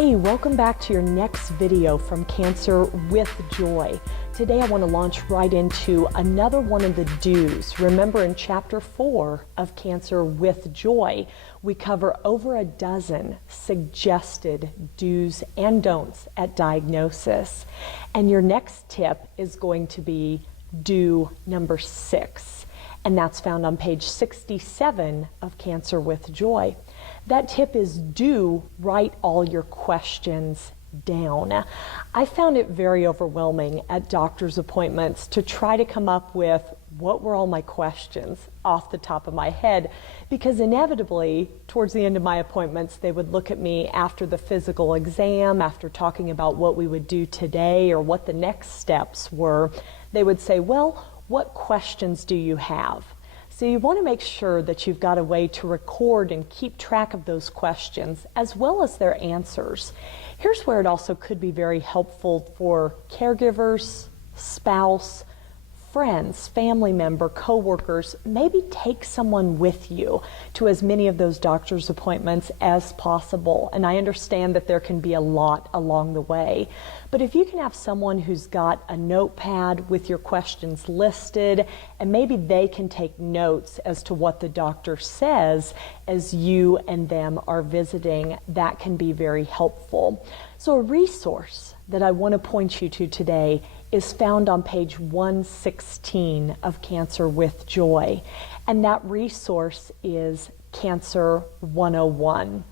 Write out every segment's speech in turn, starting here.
Hey, welcome back to your next video from Cancer with Joy. Today I want to launch right into another one of the do's. Remember, in Chapter 4 of Cancer with Joy, we cover over a dozen suggested do's and don'ts at diagnosis. And your next tip is going to be do number 6. And that's found on page 67 of Cancer with Joy. That tip is do write all your questions down. I found it very overwhelming at doctor's appointments to try to come up with what were all my questions off the top of my head, because inevitably towards the end of my appointments they would look at me after the physical exam, after talking about what we would do today or what the next steps were. They would say, well, what questions do you have? So you want to make sure that you've got a way to record and keep track of those questions as well as their answers. Here's where it also could be very helpful for caregivers, spouse, friends, family member, coworkers. Maybe take someone with you to as many of those doctor's appointments as possible. And I understand that there can be a lot along the way. But if you can have someone who's got a notepad with your questions listed, and maybe they can take notes as to what the doctor says as you and them are visiting, that can be very helpful. So a resource that I want to point you to today is found on page 116 of Cancer with Joy. And that resource is Cancer 101.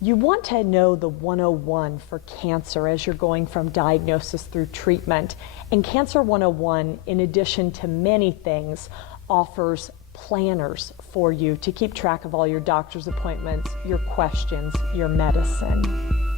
You want to know the 101 for cancer as you're going from diagnosis through treatment. And Cancer 101, in addition to many things, offers planners for you to keep track of all your doctor's appointments, your questions, your medicine.